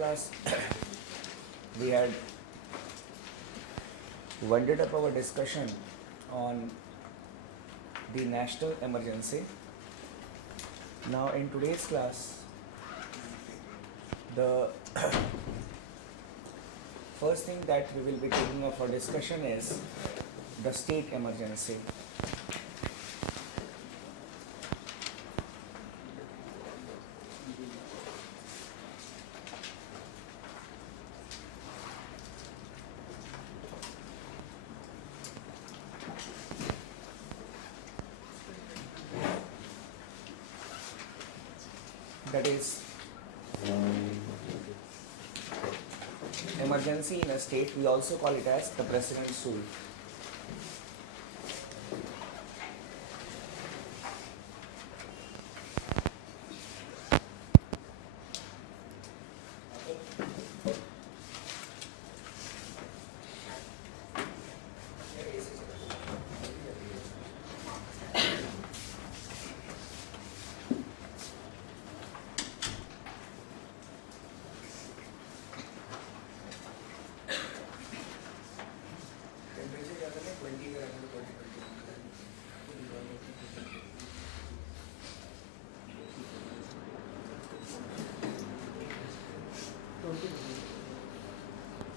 class we had winded up our discussion on the national emergency. Now in today's class, the first thing that we will be taking up for discussion is the state emergency. That is emergency in a state. We also call it as the president's rule.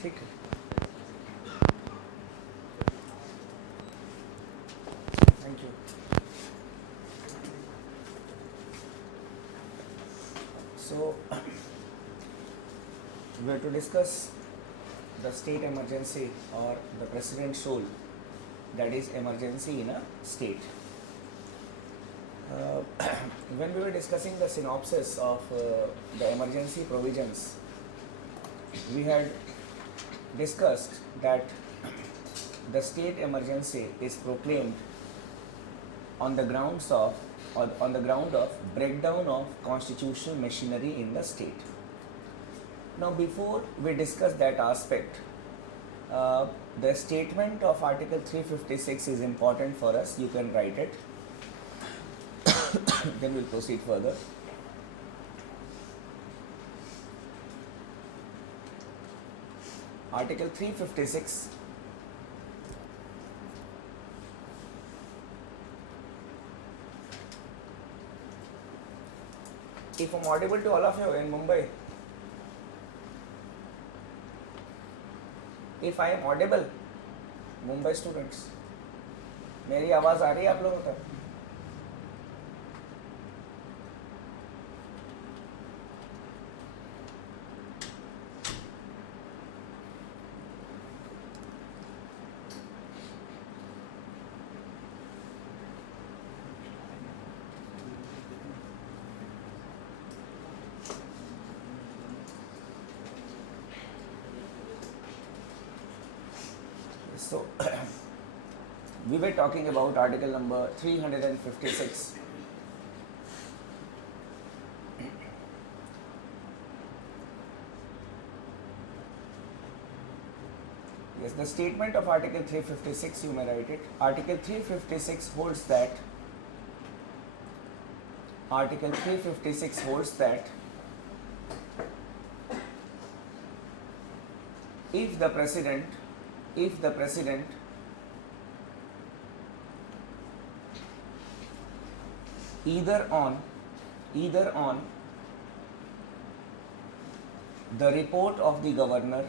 ठीक है. Thank you. So we are to discuss the state emergency or the president's rule, that is emergency in a state. When we were discussing the synopsis of the emergency provisions, we had discussed that the state emergency is proclaimed on the grounds of or on the ground of breakdown of constitutional machinery in the state. Now before we discuss that aspect, the statement of Article 356 is important for us. You can write it. Then we'll proceed further. Article 356 if I'm audible to all of you in Mumbai, if I am audible, Mumbai students, मेरी आवाज़ आ रही है आप लोगों तक? So, we were talking about article number 356. Yes, the statement of article 356, you may write it. Article 356 holds that Article 356 holds that if the President either on the report of the governor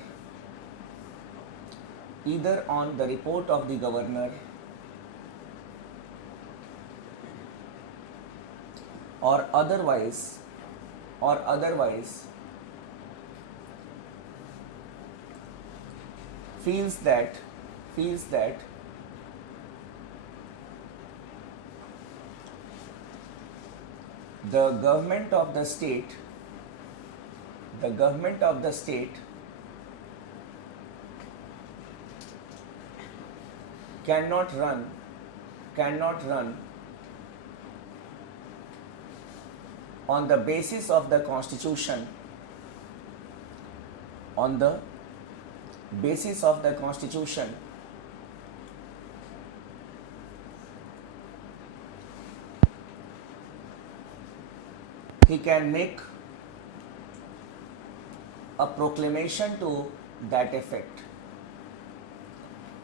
or otherwise feels that the government of the state cannot run on the basis of the constitution he can make a proclamation to that effect.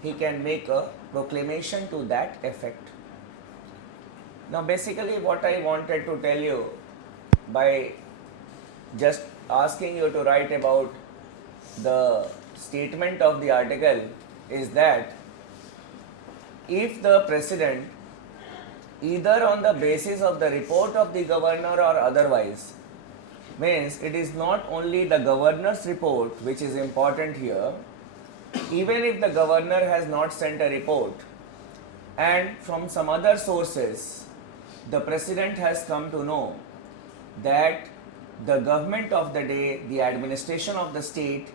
He can make a proclamation to that effect. Now basically what I wanted to tell you by just asking you to write about the statement of the article is that if the president, either on the basis of the report of the governor or otherwise, means it is not only the governor's report which is important here, even if the governor has not sent a report and from some other sources the president has come to know that the government of the day, the administration of the state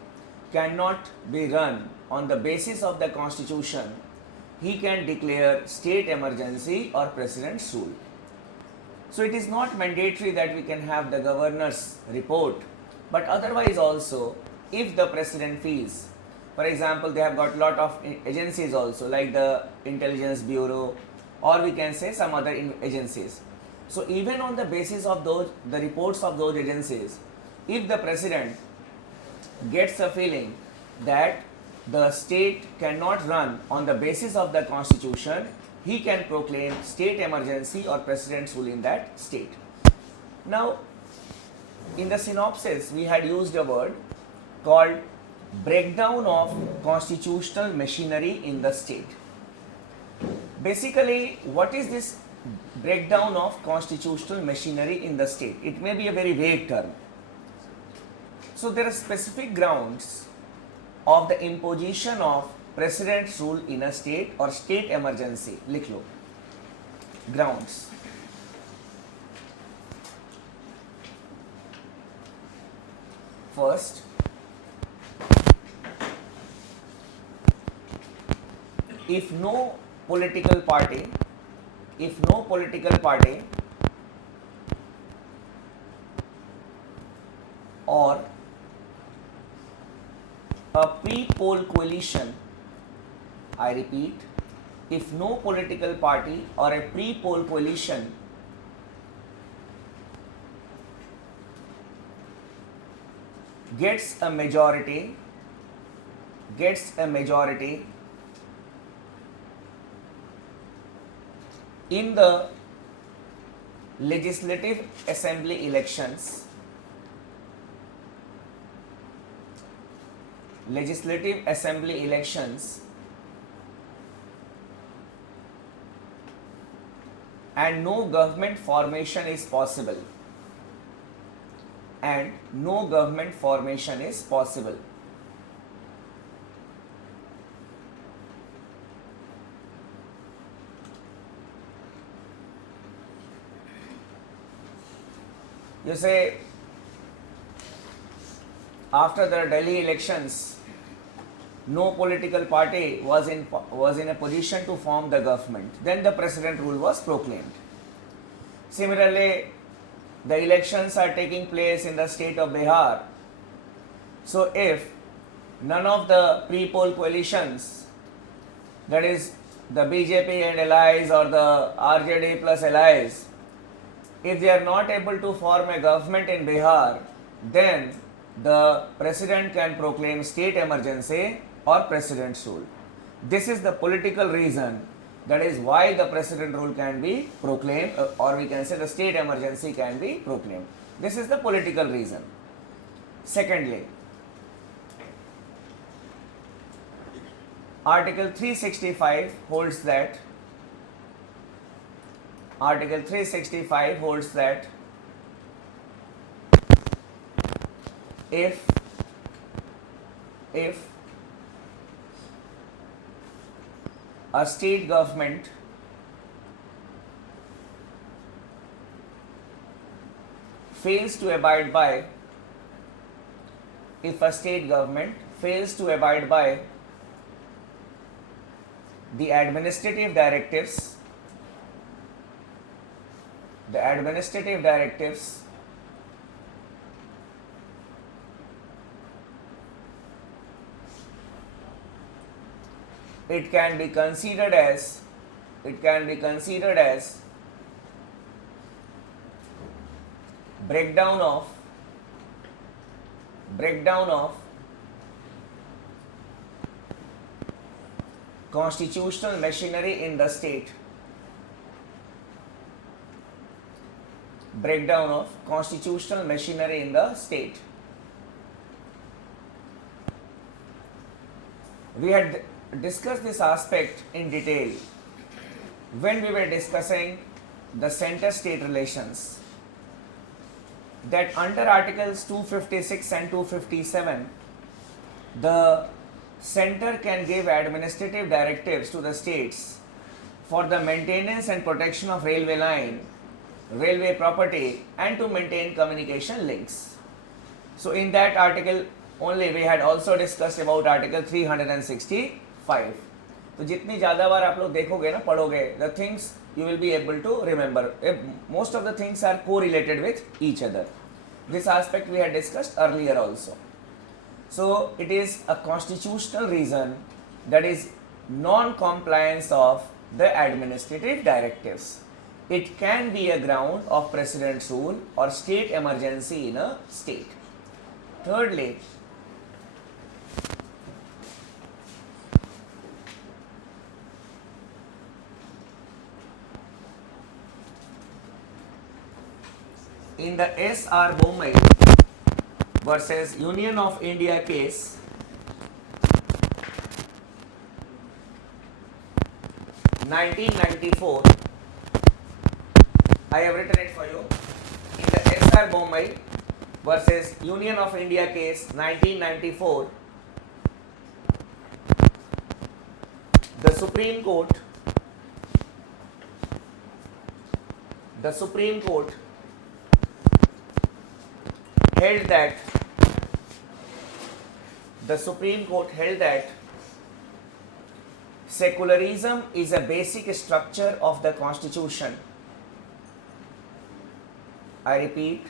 cannot be run on the basis of the constitution, he can declare state emergency or president's rule. So it is not mandatory that we can have the governor's report, but otherwise also if the president feels, for example, they have got lot of agencies also like the intelligence bureau or we can say some other agencies. So even on the basis of those, the reports of those agencies, if the president gets a feeling that the state cannot run on the basis of the constitution, he can proclaim state emergency or president's rule in that state. Now, in the synopsis, we had used a word called breakdown of constitutional machinery in the state. Basically, what is this breakdown of constitutional machinery in the state? It may be a very vague term. So there are specific grounds of the imposition of president's rule in a state or state emergency. लिख लो grounds. First, if no political party or a pre-poll coalition, I repeat, if no political party or a pre-poll coalition gets a majority in the legislative assembly elections, and no government formation is possible, You say, after the Delhi elections, no political party was in a position to form the government. Then the president rule was proclaimed. Similarly, the elections are taking place in the state of Bihar. So if none of the pre-poll coalitions, that is the BJP and allies or the RJD plus allies, if they are not able to form a government in Bihar, then the president can proclaim state emergency or president's rule. This is the political reason, that is why the president rule can be proclaimed, or we can say the state emergency can be proclaimed. This is the political reason. Secondly, Article 365 holds that if a state government fails to abide by the administrative directives it can be considered as breakdown breakdown of constitutional machinery in the state. Breakdown of constitutional machinery in the state. We had discussed this aspect in detail when we were discussing the center-state relations, that under Articles 256 and 257, the center can give administrative directives to the states for the maintenance and protection of railway line, railway property, and to maintain communication links. So in that article only we had also discussed about Article 365. तो जितनी ज़्यादा बार आप लोग देखोगे ना, पढ़ोगे, the things you will be able to remember. Most of the things are correlated with each other. This aspect we had discussed earlier also. So it is a constitutional reason, that is non-compliance of the administrative directives. It can be a ground of President's rule or state emergency in a state. Thirdly, in the S.R. Bommai versus Union of India case, (1994), I have written it for you. In the S.R. Bommai versus Union of India case, 1994, the Supreme Court held that secularism is a basic structure of the Constitution. I repeat,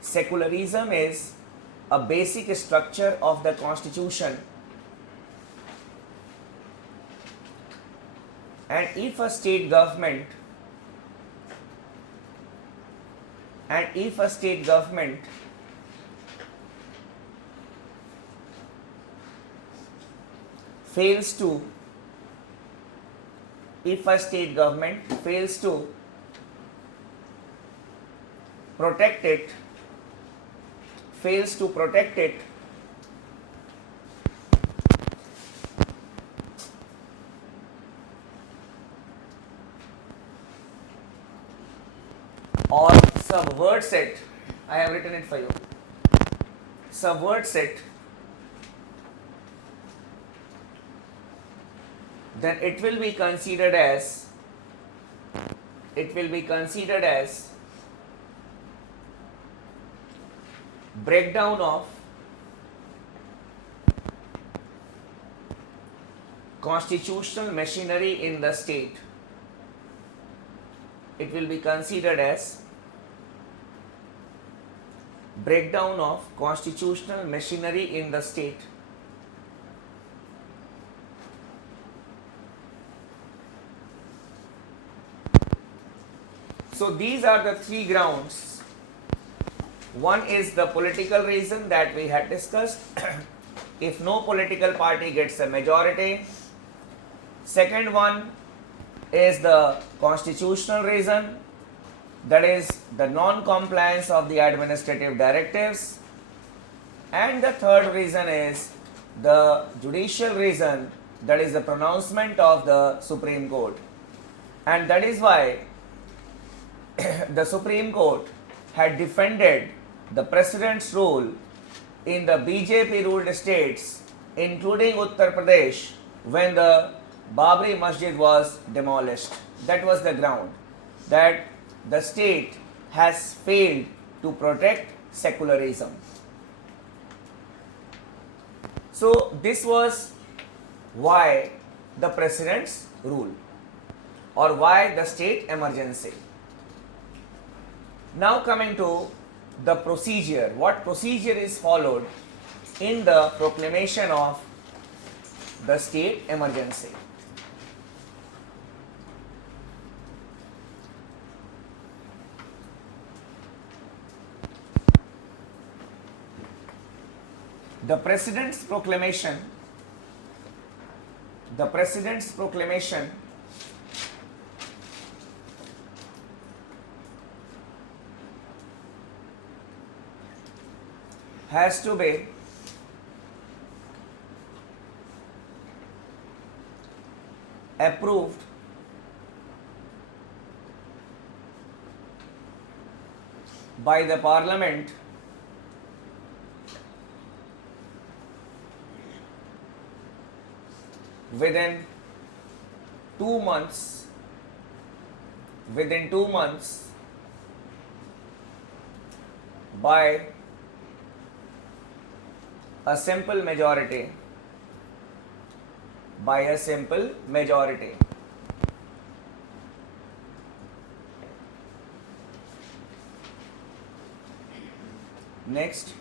secularism is a basic structure of the Constitution, and if a state government fails to protect it, or subverts it, I have written it for you, subverts it, then it will be considered as breakdown of constitutional machinery in the state. It will be considered as breakdown of constitutional machinery in the state. So these are the three grounds. One is the political reason that we had discussed. If no political party gets a majority. Second one is the constitutional reason, that is the non-compliance of the administrative directives. And the third reason is the judicial reason, that is the pronouncement of the Supreme Court. And that is why the Supreme Court had defended the President's rule in the BJP ruled states, including Uttar Pradesh, when the Babri Masjid was demolished. That was the ground, that the state has failed to protect secularism. So this was why the President's rule, or why the state emergency. Now coming to the procedure, what procedure is followed in the proclamation of the state emergency. The President's proclamation has to be approved by the Parliament within 2 months by a simple majority. Next,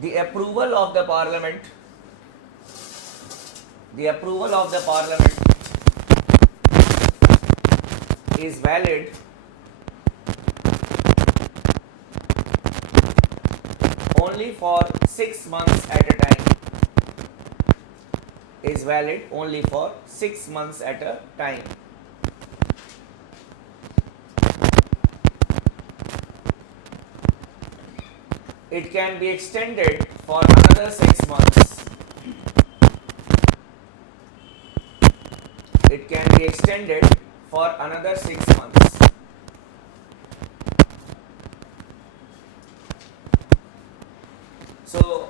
the approval of the Parliament is valid only for 6 months at a time. It can be extended for another 6 months. So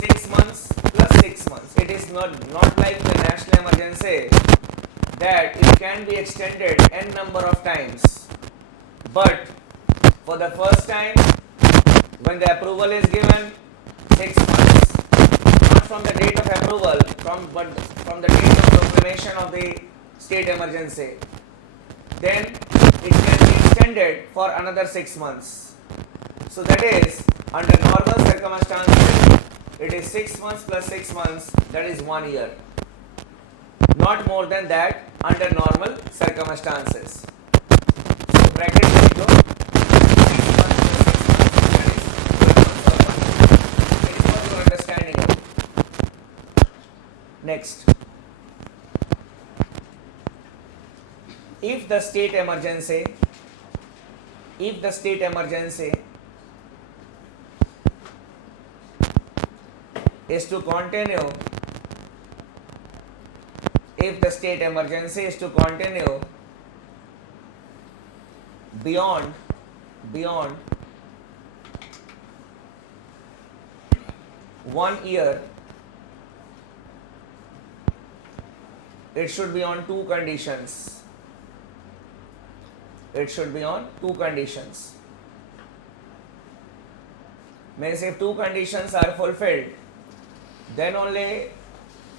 6 months plus 6 months. It is not like the national emergency that it can be extended n number of times. But for the first time, when the approval is given, 6 months, not from the date of approval, but from the date of proclamation of the state emergency, then it can be extended for another 6 months. So that is, under normal circumstances, it is 6 months plus 6 months, that is 1 year. Not more than that under normal circumstances. So bracket will go 6 months plus 6 months, that is 12 months or 1 year. That is what you are understanding of. Next, if the state emergency is to continue, beyond 1 year, it should be on two conditions. Means if two conditions are fulfilled, then only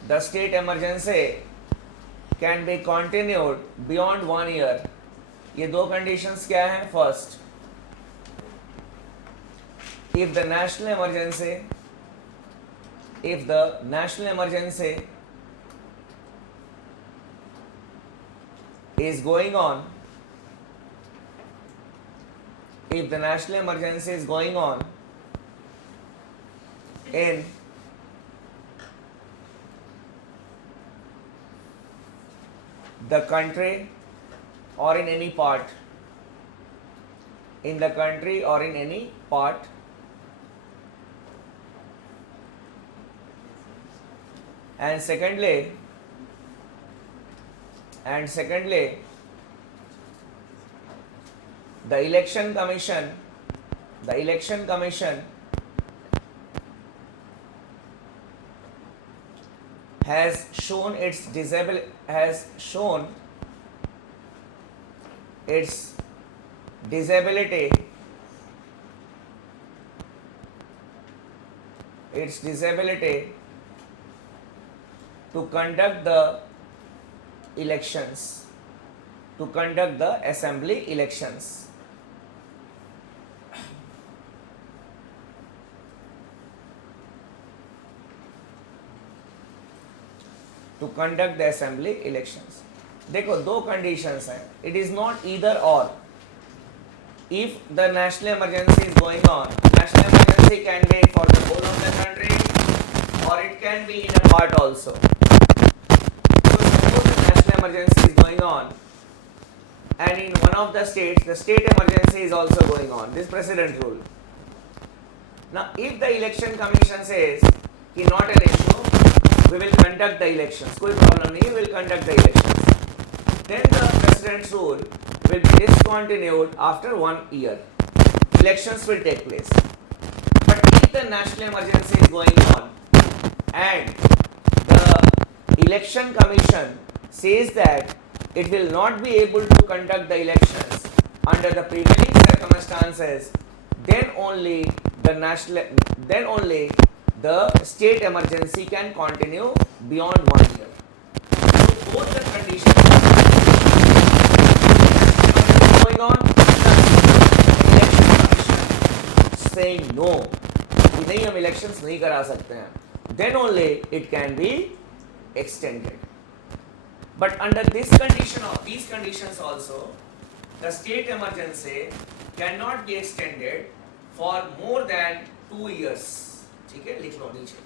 the state emergency can be continued beyond 1 year. ये दो conditions क्या हैं? First, if the national emergency is going on, in the country or in any part, and secondly, the election commission has shown its disability to conduct the elections, to conduct the assembly elections. देखो दो conditions हैं. It is not either और. if the national emergency is going on, national emergency can be for the whole of the country or it can be in a part also. So suppose the national emergency is going on and in one of the states the state emergency is also going on, this precedent rule. Now if the election commission says कि not an issue, we will conduct the elections, कोई problem नहीं, we will conduct the elections, then the precedent rule will be discontinued after 1 year. Elections will take place. But if the national emergency is going on and the election commission says that it will not be able to conduct the elections under the prevailing circumstances, then only the state emergency can continue beyond 1 year. So both the conditions going on, the election commission saying no, कि नहीं हम elections नहीं करा सकते हैं, then only it can be extended. But under this condition or these conditions also, the state emergency cannot be extended for more than 2 years. ठीक है, लिख लो नीचे.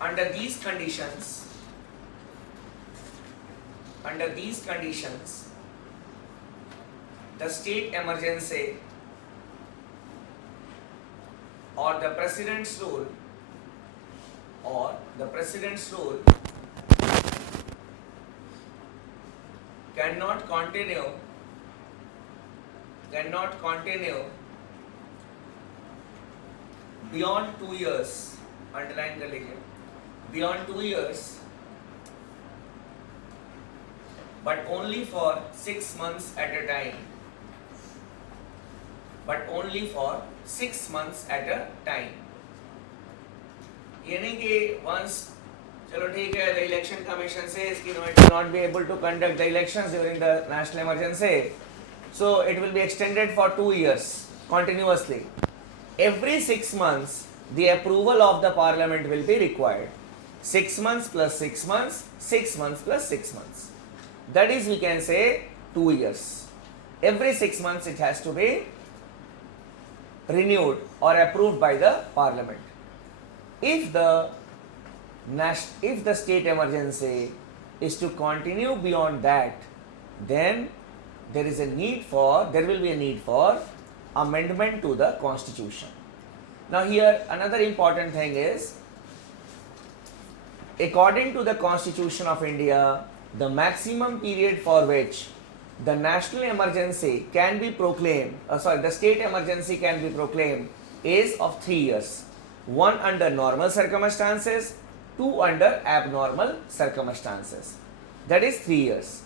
Under these conditions, the state emergency or the president's rule cannot continue beyond 2 years. Underline कर लीजिए, beyond 2 years, but only for 6 months at a time. ये नहीं कि once चलो ठीक है, the election commission says कि it will not be able to conduct the elections during the national emergency, so it will be extended for 2 years continuously. Every 6 months the approval of the parliament will be required. 6 months plus 6 months, 6 months plus 6 months. That is, we can say 2 years. Every 6 months it has to be renewed or approved by the parliament. If the state emergency is to continue beyond that, then there will be a need for amendment to the constitution. Now here another important thing is, according to the Constitution of India, the maximum period for which the national emergency can be proclaimed, the state emergency can be proclaimed is of 3 years. 1 under normal circumstances, 2 under abnormal circumstances. That is 3 years.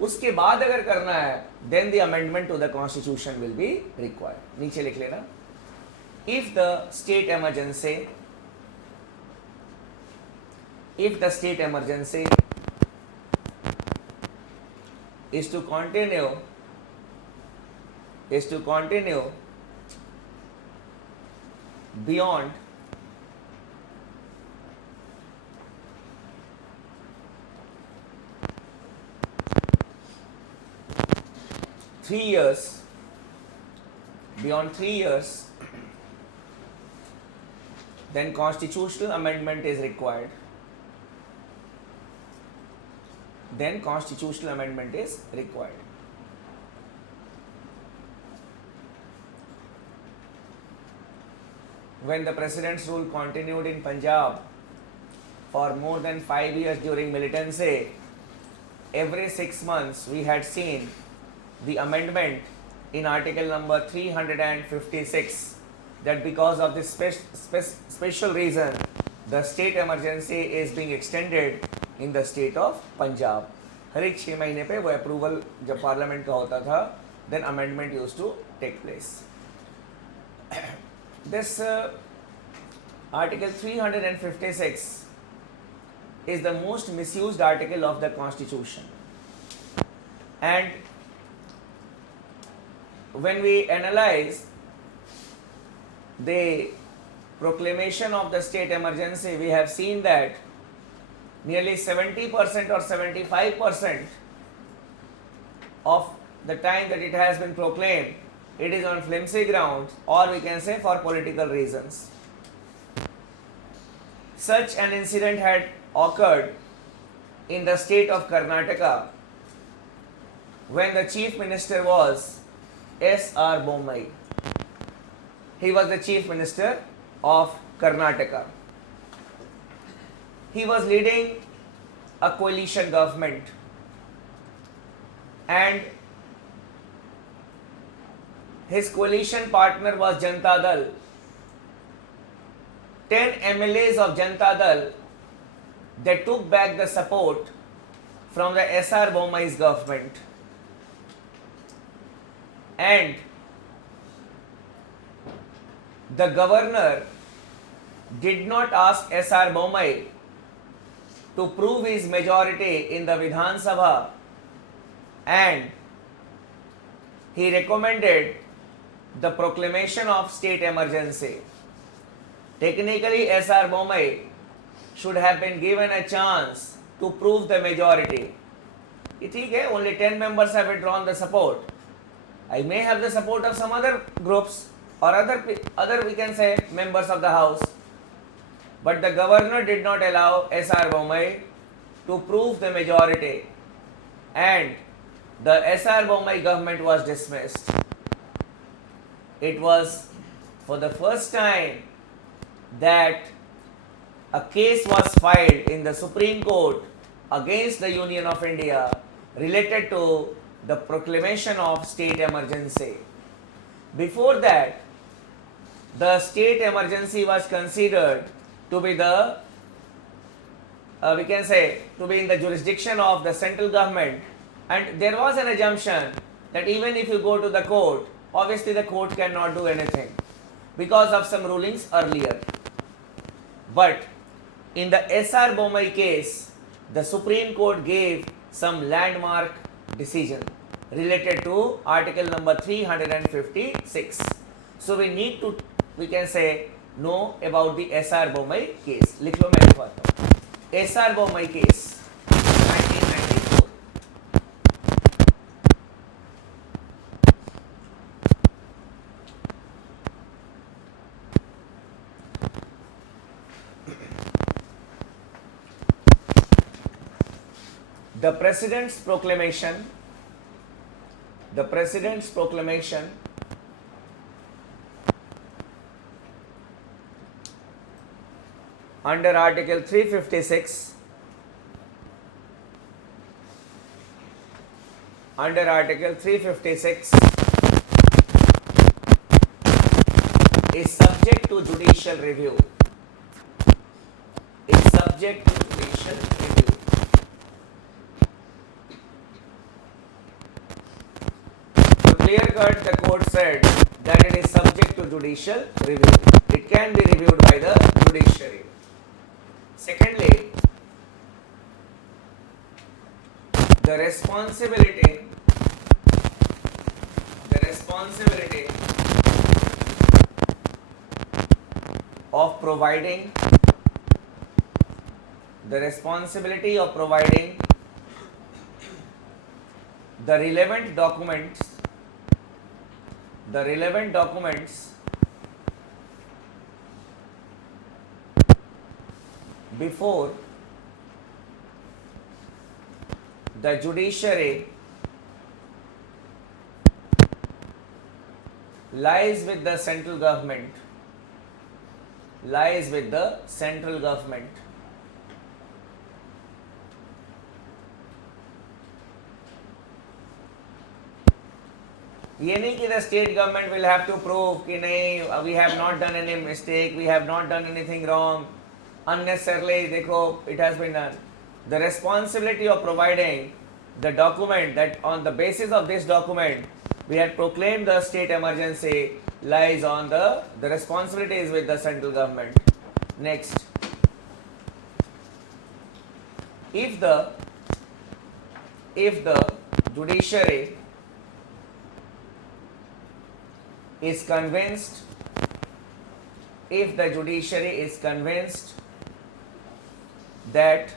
उसके बाद अगर करना है, then the amendment to the constitution will be required. नीचे लिख लेना. If the state emergency is to continue beyond 3 years, then constitutional amendment is required. When the president's rule continued in Punjab for more than 5 years during militancy, every 6 months we had seen the amendment in article number 356, that because of this special reason the state emergency is being extended in the state of Punjab. हर एक 6 महीने पे वो approval जब parliament का होता था, then amendment used to take place. This article 356 is the most misused article of the constitution, and when we analyze the proclamation of the state emergency, we have seen that nearly 70% or 75% of the time that it has been proclaimed, it is on flimsy grounds, or we can say for political reasons. Such an incident had occurred in the state of Karnataka when the chief minister was S.R. Bommai. He was the chief minister of Karnataka. He was leading a coalition government, and his coalition partner was Janata Dal. 10 MLAs of Janata Dal, they took back the support from the S.R. Bommai's government, and the governor did not ask S.R. Bommai to prove his majority in the Vidhan Sabha, and he recommended the proclamation of state emergency. Technically, S.R. Bommai should have been given a chance to prove the majority. Only 10 members have withdrawn the support. I may have the support of some other groups or other we can say members of the house, but the governor did not allow S.R. Bommai to prove the majority, and the S.R. Bommai government was dismissed. It was for the first time that a case was filed in the Supreme Court against the Union of India related to the proclamation of state emergency. Before that, the state emergency was considered to be the we can say to be in the jurisdiction of the central government, and there was an assumption that even if you go to the court, obviously the court cannot do anything because of some rulings earlier. But in the S.R. Bommai case, the Supreme Court gave some landmark decision related to article number 356. So we need to, we can say, know about the S.R. Bommai case. लिख लो, मैं लिखवाता हूँ. S.R. Bommai case 1994. The President's proclamation under Article 356 is subject to judicial review. So clear cut, the court said that it is subject to judicial review. It can be reviewed by the judiciary. Secondly, the responsibility of providing the relevant documents before the judiciary lies with the central government. ये नहीं कि the state government will have to prove कि नहीं, we have not done any mistake, we have not done anything wrong, unnecessarily देखो it has been done. The responsibility of providing the document that on the basis of this document we had proclaimed the state emergency lies on the responsibility is with the central government. Next, if the judiciary is convinced that